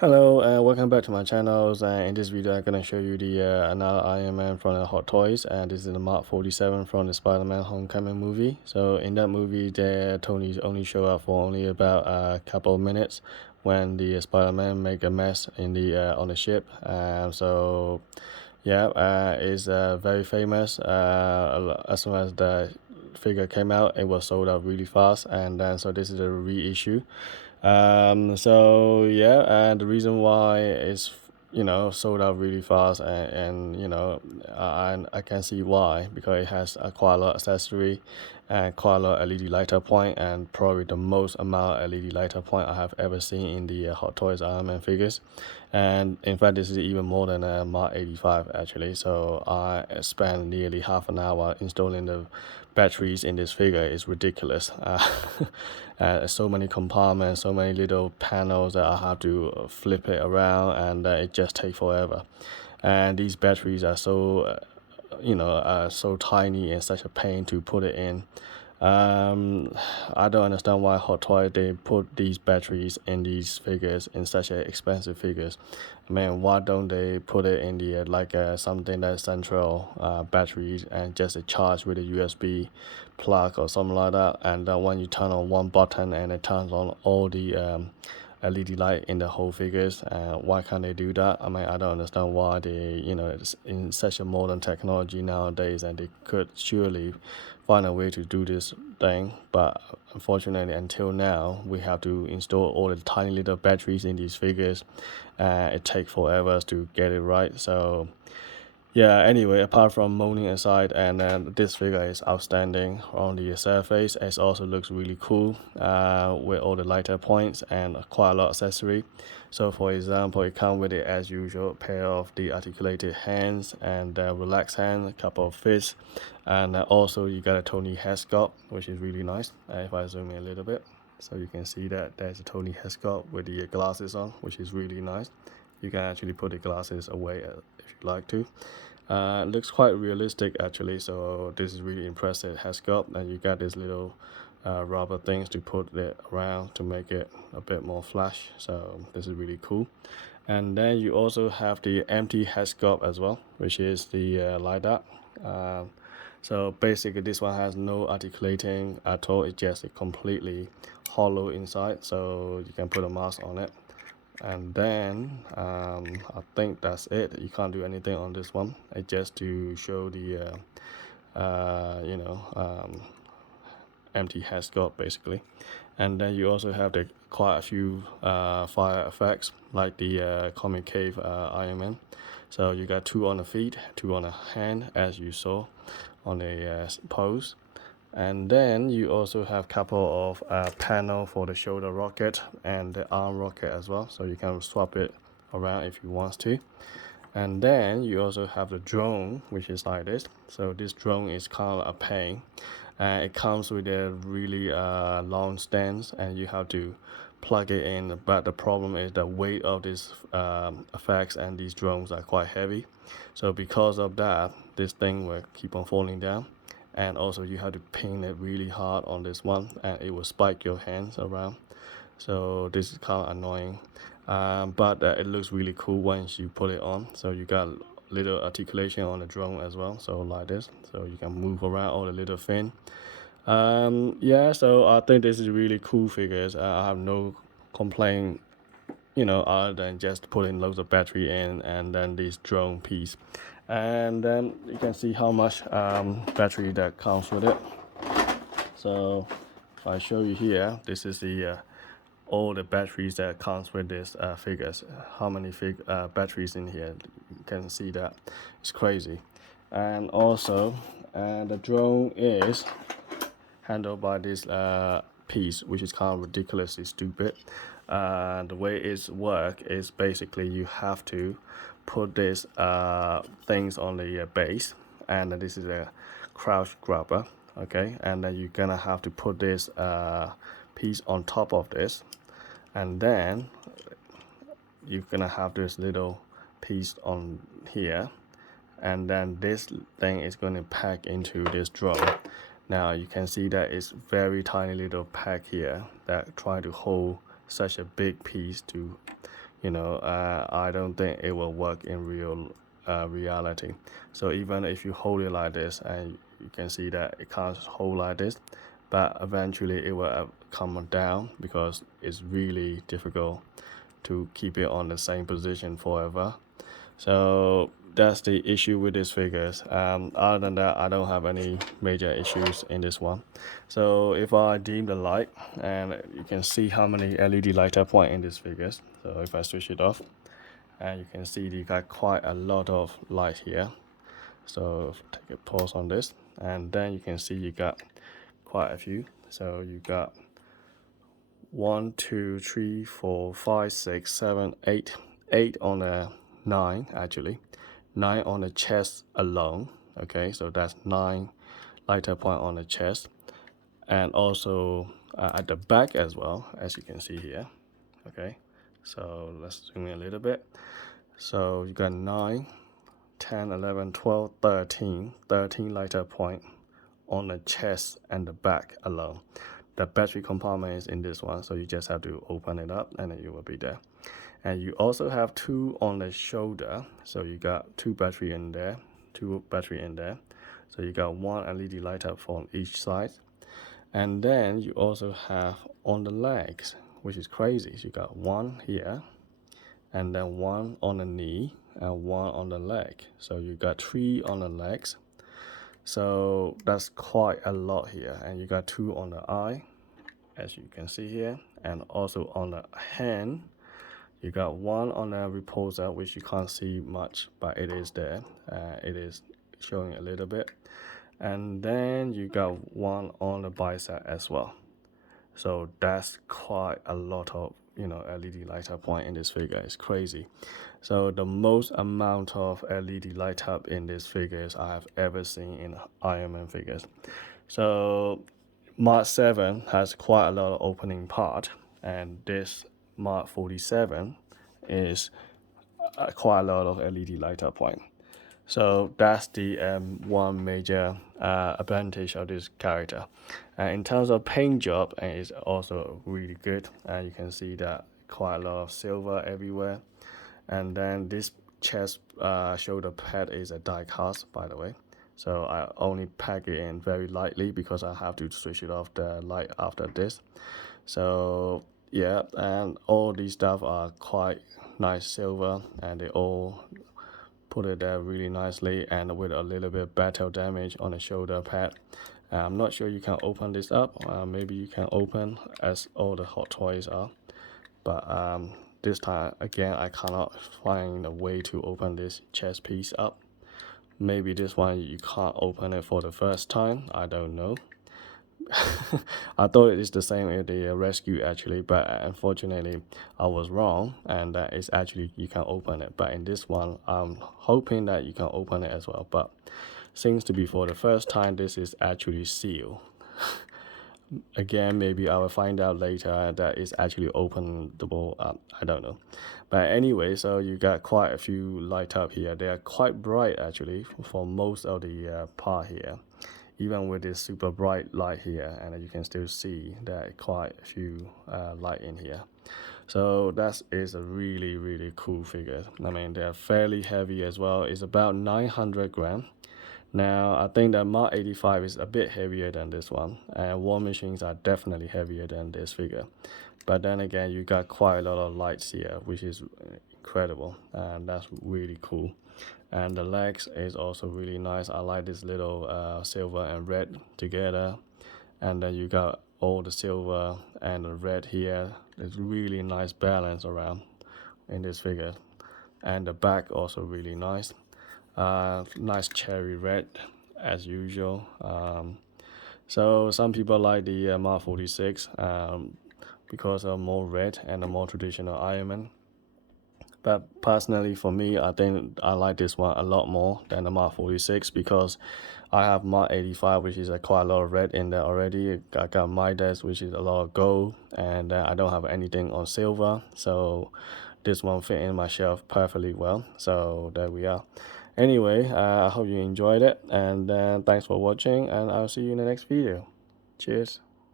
Hello and welcome back to my channels, and in this video I'm gonna show you the another Iron Man from the Hot Toys, and this is the Mark 47 from the Spider-Man Homecoming movie. So in that movie Tony only show up for only about a couple of minutes when the Spider-Man make a mess in the on the ship. So yeah, it's very famous. As soon as the figure came out, it was sold out really fast, and then so this is a reissue. So yeah, and the reason why it's sold out really fast, and I can see why, because it has quite a lot of accessory and quite a lot of LED lighter point, and probably the most amount of LED lighter point I have ever seen in the Hot Toys Iron Man figures. And in fact this is even more than a Mark 85 actually. So I spent nearly half an hour installing the batteries in this figure. Is ridiculous. So many compartments, so many little panels that I have to flip it around, and it just takes forever. And these batteries are so so tiny and such a pain to put it in. I don't understand why Hot Toy they put these batteries in these figures, in such a expensive figures. I mean, why don't they put it in the something that's central batteries, and just a charge with a USB plug or something like that, and then when you turn on one button and it turns on all the LED light in the whole figures. Why can't they do that? I mean, I don't understand why they, it's in such a modern technology nowadays, and they could surely find a way to do this thing. But unfortunately, until now, we have to install all the tiny little batteries in these figures. It takes forever to get it right. So yeah, anyway, apart from moaning aside, and this figure is outstanding on the surface. It also looks really cool with all the lighter points and quite a lot of accessory. So for example, it comes with it as usual pair of the articulated hands and relaxed hand, a couple of fists, and also you got a Tony head sculpt, which is really nice. If I zoom in a little bit, so you can see that there's a Tony head sculpt with the glasses on, which is really nice. You can actually put the glasses away if you'd like to. It looks quite realistic actually, so this is really impressive head sculpt. And you got this little rubber things to put it around to make it a bit more flash, so this is really cool. And then you also have the empty head sculpt as well, which is the like that. So basically this one has no articulating at all. It's just a completely hollow inside, so you can put a mask on it. And then I think that's it. You can't do anything on this one. It's just to show the empty head sculpt basically. And then you also have quite a few fire effects, like the comic cave Iron Man. So you got two on the feet, two on the hand, as you saw on the pose. And then you also have couple of panel for the shoulder rocket and the arm rocket as well, so you can swap it around if you want to. And then you also have the drone, which is like this. So this drone is kind of a pain. It comes with a really long stance, and you have to plug it in. But the problem is the weight of these effects, and these drones are quite heavy. So because of that, this thing will keep on falling down. And also you have to pin it really hard on this one, and it will spike your hands around. So this is kind of annoying, but it looks really cool once you put it on. So you got little articulation on the drone as well, so like this, so you can move around all the little fin. Yeah, so I think this is really cool figures. I have no complaint, other than just putting loads of battery in, and then this drone piece. And then you can see how much battery that comes with it. So if I show you here, this is the all the batteries that comes with this figures. How many batteries in here? You can see that it's crazy. And also the drone is handled by this piece, which is kind of ridiculously stupid. The way it's work is basically you have to put this things on the base, and this is a crouch grabber, okay, and then you're gonna have to put this piece on top of this, and then you're gonna have this little piece on here, and then this thing is going to pack into this drone. Now you can see that it's very tiny little pack here that try to hold such a big piece to I don't think it will work in real reality. So even if you hold it like this, and you can see that it can't hold like this, but eventually it will come down because it's really difficult to keep it on the same position forever. So that's the issue with these figures. Other than that, I don't have any major issues in this one. So if I dim the light, and you can see how many LED lighter point in these figures. So if I switch it off, and you can see you got quite a lot of light here. So take a pause on this, and then you can see you got quite a few. So you got 1, 2, 3, 4, 5, 6, 7, 8, 8 on a 9 actually, 9 on the chest alone. Okay, so that's 9 lighter point on the chest, and also at the back as well, as you can see here. Okay, so let's zoom in a little bit. So you got 9, 10, 11, 12, 13 lighter point on the chest and the back alone. The battery compartment is in this one, so you just have to open it up and then it will be there. And you also have 2 on the shoulder, so you got 2 battery in there, 2 battery in there. So you got 1 LED light up from each side. And then you also have on the legs, which is crazy. So you got 1 here, and then 1 on the knee, and 1 on the leg. So you got 3 on the legs. So that's quite a lot here. And you got 2 on the eye, as you can see here, and also on the hand. You got 1 on the repulsor, which you can't see much, but it is there. It is showing a little bit. And then you got 1 on the bicep as well. So that's quite a lot of LED light up point in this figure. It's crazy. So the most amount of LED light up in these figures I have ever seen in Iron Man figures. So Mark 7 has quite a lot of opening part, and this Mark 47 is quite a lot of LED light up point. So that's the one major advantage of this character. In terms of paint job, it's also really good. And you can see that quite a lot of silver everywhere. And then this chest shoulder pad is a die cast, by the way. So I only pack it in very lightly because I have to switch it off the light after this. So yeah, and all these stuff are quite nice silver, and they all put it there really nicely, and with a little bit battle damage on the shoulder pad. I'm not sure you can open this up. Maybe you can open as all the Hot Toys are, but this time again I cannot find a way to open this chest piece up. Maybe this one you can't open it for the first time, I don't know. I thought it is the same in the Reissue actually, but unfortunately I was wrong, and that is actually you can open it. But in this one I'm hoping that you can open it as well, but seems to be for the first time this is actually sealed. Again, maybe I will find out later that it's actually openable. I don't know. But anyway, so you got quite a few light up here. They are quite bright actually for most of the part here, even with this super bright light here, and you can still see that quite a few light in here. So that is a really cool figure. I mean, they're fairly heavy as well. It's about 900 grams. Now I think that Mark 85 is a bit heavier than this one, and War Machines are definitely heavier than this figure. But then again, you got quite a lot of lights here, which is incredible, and that's really cool. And the legs is also really nice. I like this little silver and red together, and then you got all the silver and the red here. There's really nice balance around in this figure, and the back also really nice. Nice cherry red as usual. So some people like the Mark 46 because of more red and a more traditional Iron Man. But personally for me, I think I like this one a lot more than the Mark 46 because I have Mark 85, which is quite a lot of red in there already. I got Midas, which is a lot of gold, and I don't have anything on silver. So this one fit in my shelf perfectly well. So there we are. Anyway, I hope you enjoyed it, and thanks for watching, and I'll see you in the next video. Cheers.